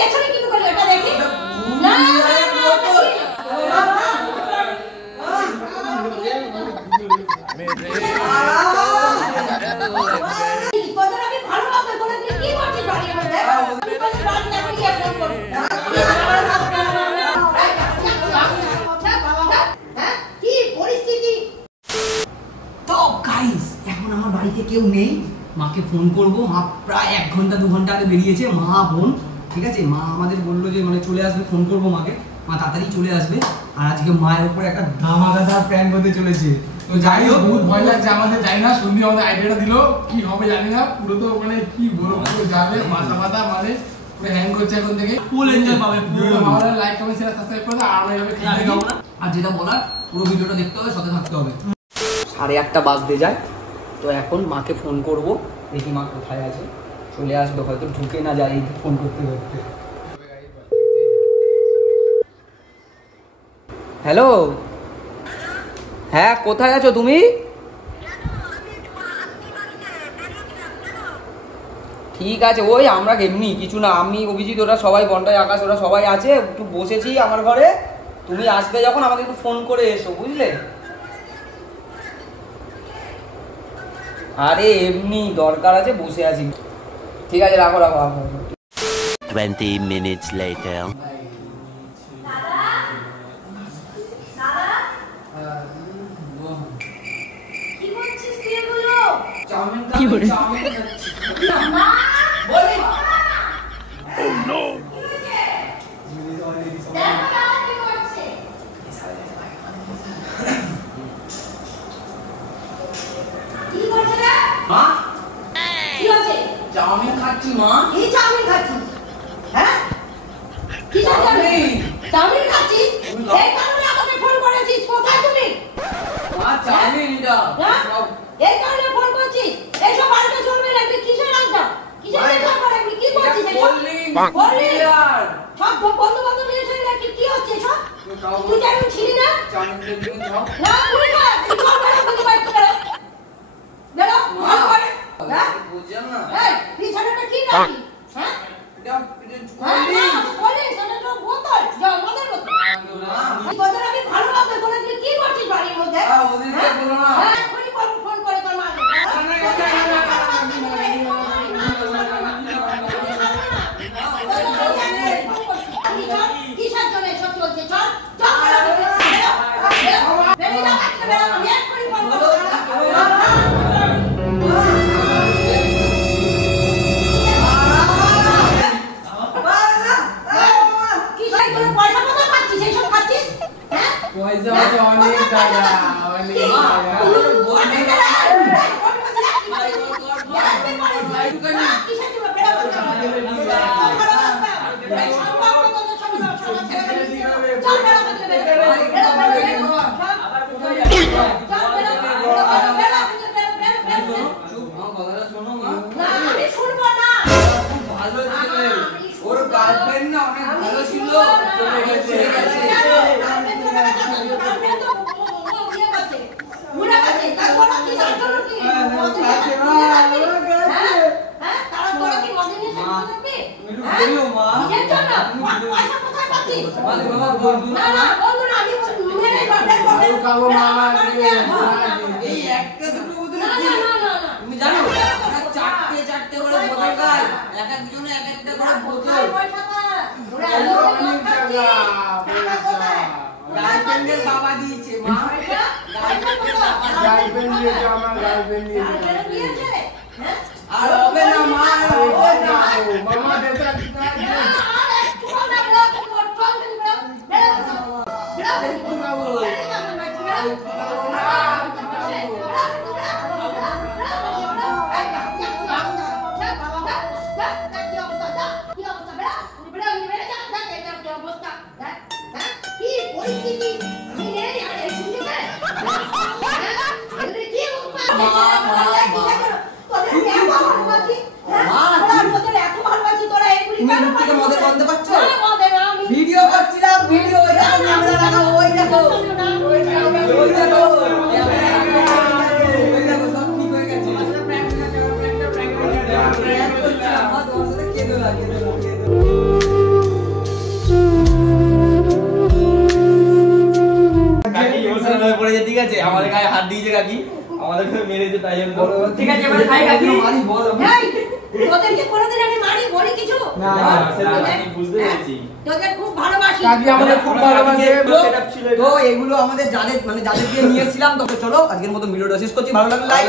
পেছনে কি করলি ওটা দেখি না তোদের আমি ভালো লাগবে বলে তুই কি করছিস বাড়ির মধ্যে বাড়ি না গিয়ে ফোন কর হ্যাঁ কি পরিস্থিতি তো গাইস এখন আমার বাড়িতে কেউ নেই মাকে ফোন করব মা প্রায় 1 ঘন্টা 2 ঘন্টা আগে বেরিয়েছে মা বোন ঠিক আছে মা আমাদের বললো যে মানে চলে আসবে ফোন করব মাকে মা তাড়াতাড়ি চলে আসবে আর আজকে মায়ের উপর একটা ধামাকাদার প্ল্যান করতে চলেছে তো যাই হোক বহুত ভয় লাগছে আমাদের জানি না সন্ধি আমাদের আইডিয়াটা দিল কি হবে জানি না পুরো তো মানে কি বড় পুরো যাবে মাথা মাথা মানে পুরো হ্যাং করছে এখন থেকে ফুল এনজয় পাবে আমাদের লাইক কমেন্ট শেয়ার সাবস্ক্রাইব করে আর আমরা এভাবে খেলতে যাবো না আর যেটা বলার পুরো ভিডিওটা দেখতে হবে সাথে থাকতে হবে 1:30 বাজতে যায় তো এখন মাকে ফোন করব দেখি মা কোথায় আছে চলে আসবে হয়তো ঢুকে না যায় এই ফোন করতে করতে হ্যালো হ্যাঁ কোথায় আছো তুমি ঠিক আছে ওই আমরা এমনি কিছু না আমি অভিজিৎ ওরা সবাই বন্টাই আকাশ ওরা সবাই আছে একটু বসেছি আমার ঘরে তুমি আসবে যখন আমাকে একটু ফোন করে এসো বুঝলে আরে এমনি দরকার আছে বসে আছি ঠিক আছে রাখো রাখো রাখো 20 minutes later কি করে চাউমিন মা বলে ও নো মা কি হচ্ছে চাউমিন খাচ্ছি মা এই চাউমিন খাচ্ছিস হ্যাঁ কি চাউমিন খাচ্ছিস এই কারণে আমাকে ফোন করেছিস কোথায় তুমি মা চাউমিন এটা এই কারণে ফোন করছিস এইসব বাড়িতে চলবে না তুই কিসের রান্না কিসের রান্না করে আপনি কি করছিস বললি সব বন্ধু বান্ধব এসে নাকি কি হচ্ছে সব তুই জানিস ছিলি না চাউমিন দিয়ে খাও না তুই না তুই চল বেরো থেকে বাইরে থেকে বেরো ভালো করে হ্যাঁ বুঝছেন না এই পিছনেটা কি নাকি হ্যাঁ এটা বলে সেটা তো বোতল যাও মদের বোতল তোদের আমি ভালো লাগবে বলে তুই কি করছিস বাড়ির মধ্যে ওদিকে বলো না এখনই ফোন করে তোর মাকে কিসের জন্য এসব চলছে চল চল বেরিয়ে যা বাচ্চা বেরো আমি এখনই ফোন করবো পয়সা অনেক টাকা অনেক শোনো মা আমি শুনবো না ভালো ছেলে ওর গার্লফ্রেন্ড না অনেক ভালো ছিল চলে গেছে তুমি জানো চারটে করে বোতল খায় এক একজনে এক একটা করে বোতল গার্লফ্রেন্ডের বাবা দিয়েছে মা গার্লফ্রেন্ড দিয়েছে আমার গার্লফ্রেন্ড দিয়েছে আর হবে না মা হবে না মামা দেতা ভিডিও করছিলাম ভিডিও আমরা লাগাবো ওই দেখো সব ঠিক হয়ে গেছে আমার তোমার সাথে কেঁদো লাগে কাকি আমাদেরকে মেরেছে তাই জন্য ঠিক আছে এবারে খাই কাকি মারি বল এই তোদেরকে কোনোদিন আমি মারি বলি কিছু না সেটা আমি বুঝতে পেরেছি তোদের খুব ভালোবাসি কাকি আমাদের খুব ভালোবাসে সেটআপ ছিল তো এগুলো আমাদের যাদের দিয়ে নিয়ে এসেছিলাম তো চলো আজকের মতো ভিডিওটা শেষ করছি ভালো লাগলে লাইক